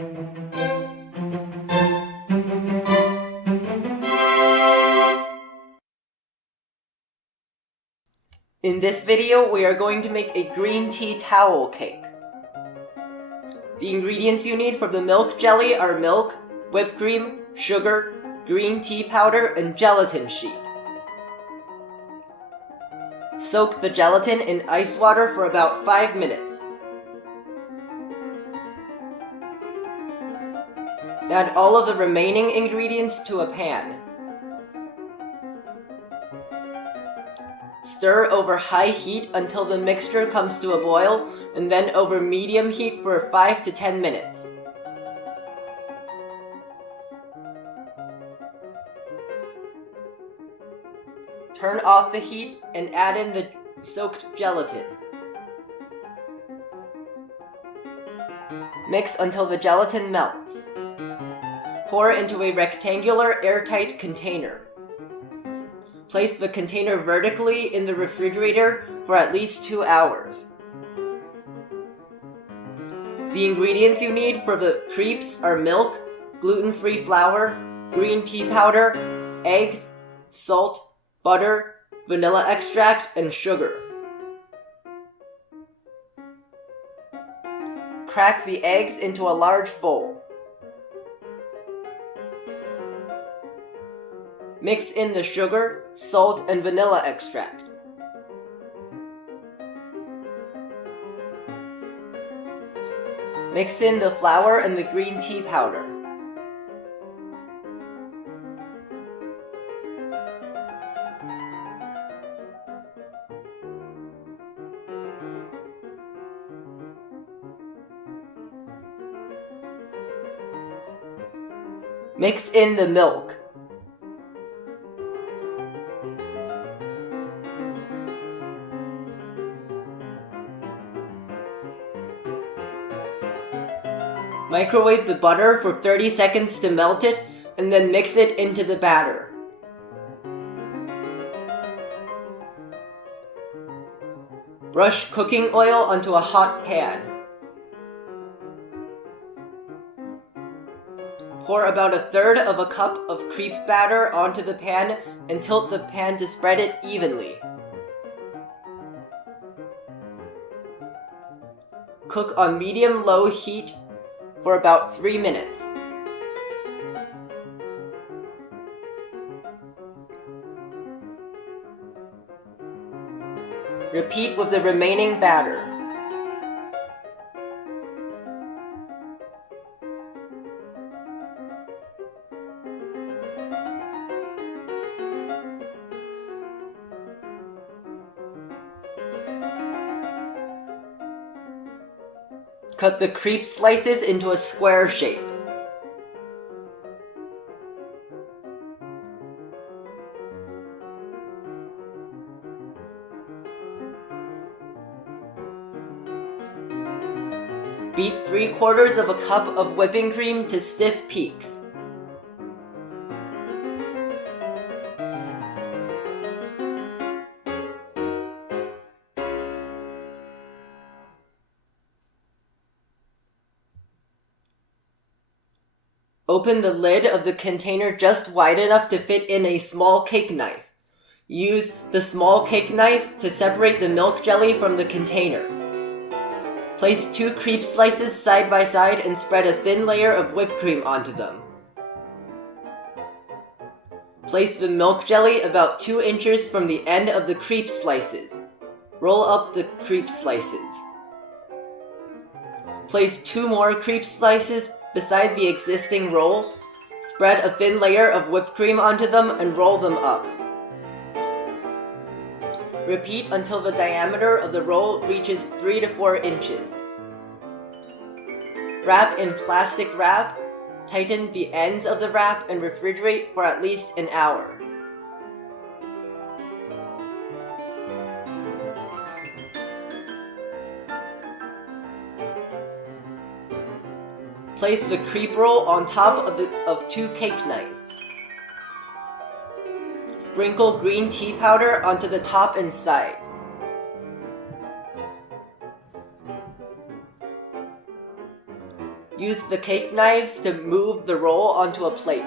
In this video, we are going to make a green tea towel cake. The ingredients you need for the milk jelly are milk, whipped cream, sugar, green tea powder, and gelatin sheet. Soak the gelatin in ice water for about 5 minutes. Add all of the remaining ingredients to a pan. Stir over high heat until the mixture comes to a boil, and then over medium heat for 5 to 10 minutes. Turn off the heat and add in the soaked gelatin. Mix until the gelatin melts. Pour into a rectangular airtight container. Place the container vertically in the refrigerator for at least 2 hours. The ingredients you need for the crepes are milk, gluten-free flour, green tea powder, eggs, salt, butter, vanilla extract, and sugar. Crack the eggs into a large bowl. Mix in the sugar, salt, and vanilla extract. Mix in the flour and the green tea powder. Mix in the milk. Microwave the butter for 30 seconds to melt it, and then mix it into the batter. Brush cooking oil onto a hot pan. Pour about 1/3 of a cup of crepe batter onto the pan and tilt the pan to spread it evenly. Cook on medium-low heat for about 3 minutes. Repeat with the remaining batter. Cut the crepe slices into a square shape. Beat 3/4 of a cup of whipping cream to stiff peaks. Open the lid of the container just wide enough to fit in a small cake knife. Use the small cake knife to separate the milk jelly from the container. Place 2 crepe slices side by side and spread a thin layer of whipped cream onto them. Place the milk jelly about 2 inches from the end of the crepe slices. Roll up the crepe slices. Place 2 more crepe slices beside the existing roll. Spread a thin layer of whipped cream onto them and roll them up. Repeat until the diameter of the roll reaches 3 to 4 inches. Wrap in plastic wrap. Tighten the ends of the wrap and refrigerate for at least an hour. Place the crepe roll on top of 2 cake knives. Sprinkle green tea powder onto the top and sides. Use the cake knives to move the roll onto a plate.